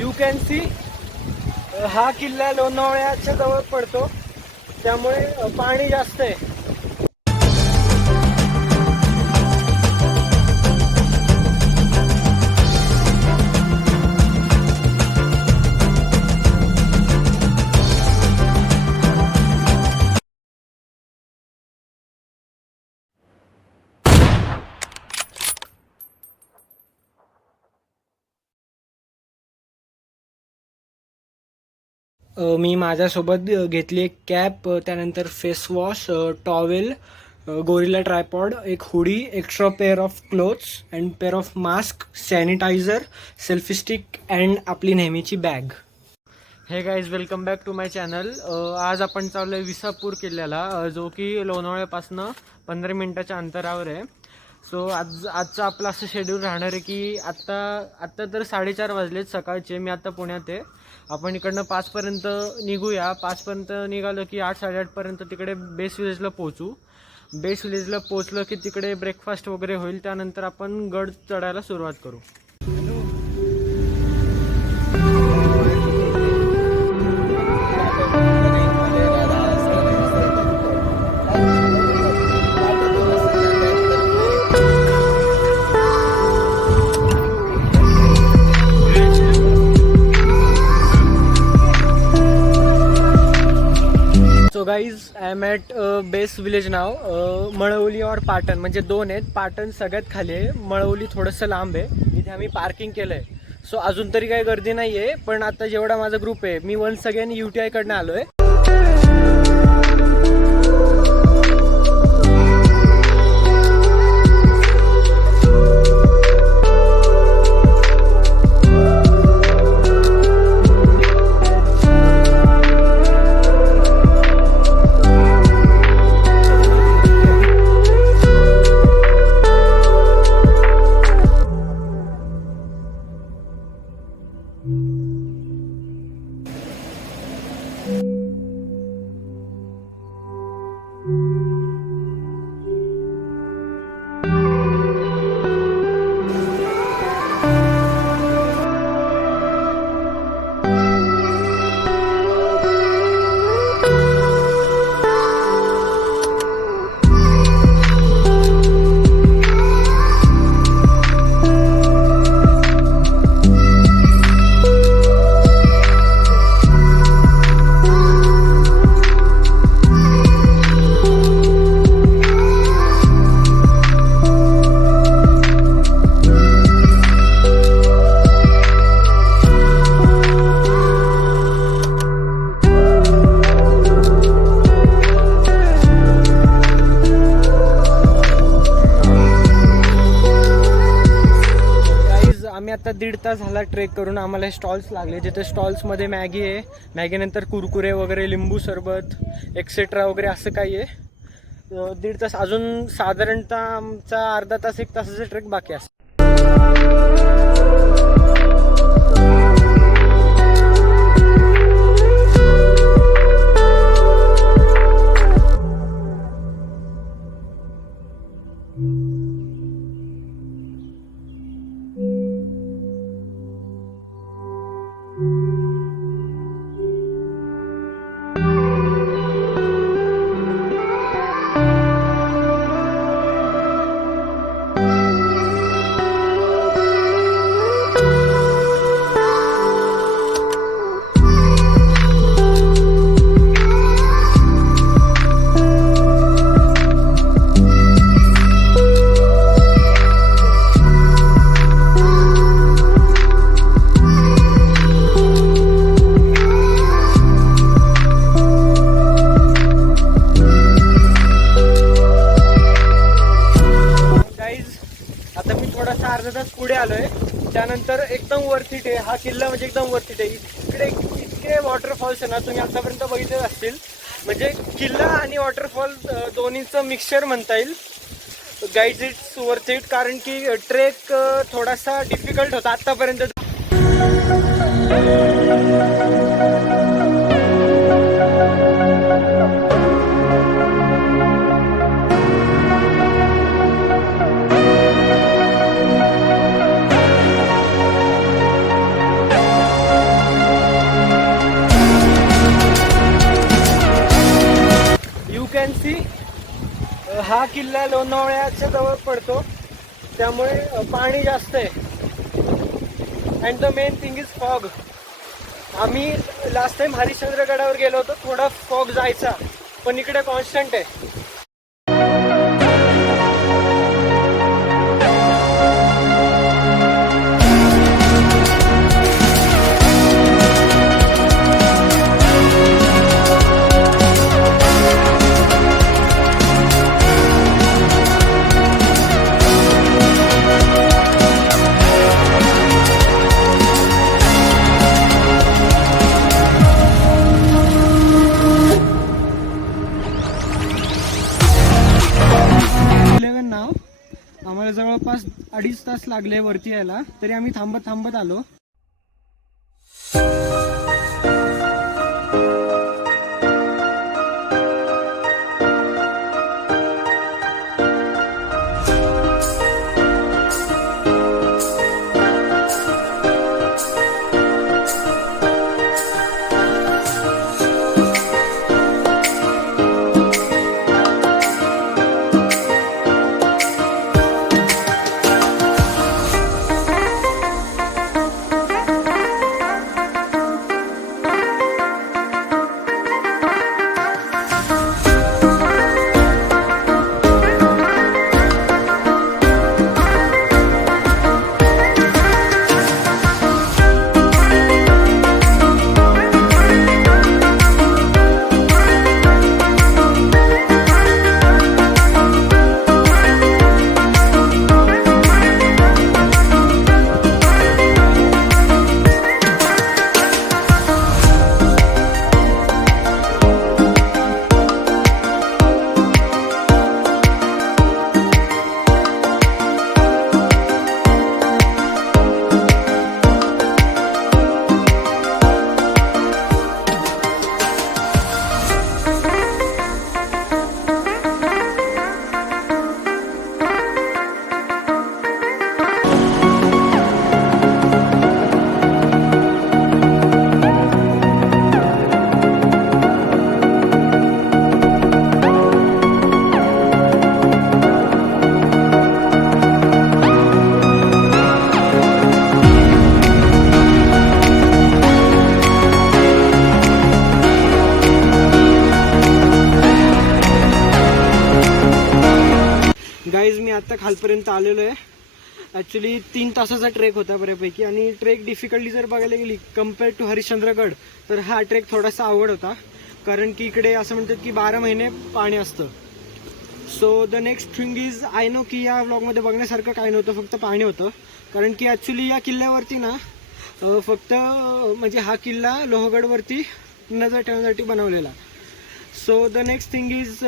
You can see हा किल्ला लोणावळ्याच्या जवळ पडतो, त्यामुळे पाणी जास्त आहे. मी माझ्यासोबत घेतली एक कॅप, त्यानंतर face wash, towel, gorilla tripod, एक hoodie, extra pair of clothes and pair of mask, sanitiser, selfie stick and आपली नेहमीची bag. Hey guys, welcome back to my channel. आज आपण चाललो आहे विसापूर किल्ल्याला, जो की लोणावळ्यापासून 15 मिनिटाच्या अंतरावर आहे. सो आजचं आपलं असं शेड्यूल राहणार आहे की आत्ता तर 4:30 वाजलेत सकाळचे. मी आत्ता पुण्यात आहे. आपण इकडनं 5पर्यंत निघूया. 5पर्यंत निघालो की 8-8:30पर्यंत तिकडे बेस विलेजला पोहोचू. बेस विलेजला पोहोचलो की तिकडे ब्रेकफास्ट वगैरे होईल. त्यानंतर आपण गड चढायला सुरुवात करू. So guys, I am at base village नाव. मळवली और पाटण म्हणजे 2 आहेत. पाटण सगळ्यात खाली आहे, मळवली थोडंसं लांब आहे. इथे आम्ही पार्किंग केलं आहे. सो अजून तरी काही गर्दी नाही आहे, पण आता जेवढा माझा ग्रुप आहे, मी वन्स अगेन UTI कडनं आलो आहे. आता 1.5 तास झाला ट्रेक करून. आम्हाला स्टॉल्स लागले, जिथे स्टॉल्समध्ये मॅगी आहे, मॅगीनंतर कुरकुरे वगैरे, लिंबू सरबत एक्सेट्रा वगैरे असं काही आहे. 1.5 तास अजून, साधारणतः आमचा अर्धा तास 1 तासाचा ट्रेक बाकी असतो. अर्धा तास पुढे आलोय. त्यानंतर एकदम वर्थिट आहे हा किल्ला, म्हणजे एकदम वर्थिट आहे. इकडे इतके वॉटरफॉल्स आहे ना, तुम्ही आतापर्यंत बघितले असतील. म्हणजे किल्ला आणि वॉटरफॉल दोन्हीचं मिक्सचर म्हणता येईल. गाईड्स, इट्स वर्थ इट, कारण की ट्रेक थोडासा डिफिकल्ट होता आतापर्यंत. कॅन सी हा किल्ला लोणावळ्याच्या जवळ पडतो, त्यामुळे पाणी जास्त आहे. And the main thing is fog. आम्ही लास्ट टाइम हरिश्चंद्रगडावर गेलो होतो, थोडा फॉग जायचा, पण इकडे कॉन्स्टंट आहे. आम्हाला जवळपास 2.5 तास लागले वरती यायला, तरी आम्ही थांबत थांबत आलो. गाईज मी आत्ता खालपर्यंत आलेलो आहे. ॲक्च्युली 3 तासाचा ट्रेक होता बऱ्यापैकी, आणि ट्रेक डिफिकल्टी जर बघायला गेली कम्पेअर टू हरिश्चंद्रगड, तर हा ट्रेक थोडासा अवघड होता, कारण की इकडे असं म्हणतात की 12 महिने पाणी असतं. So the next thing is, I know की या व्लॉगमध्ये बघण्यासारखं काय नव्हतं, फक्त पाणी होतं, कारण की ॲक्च्युली या किल्ल्यावरती ना फक्त म्हणजे हा किल्ला लोहगडवरती नजर ठेवण्यासाठी बनवलेला. So the next thing is,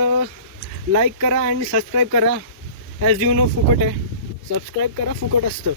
like करा आणि सबस्क्राईब करा. ॲज यू नो फुकट आहे, सबस्क्राईब करा, फुकट असतं.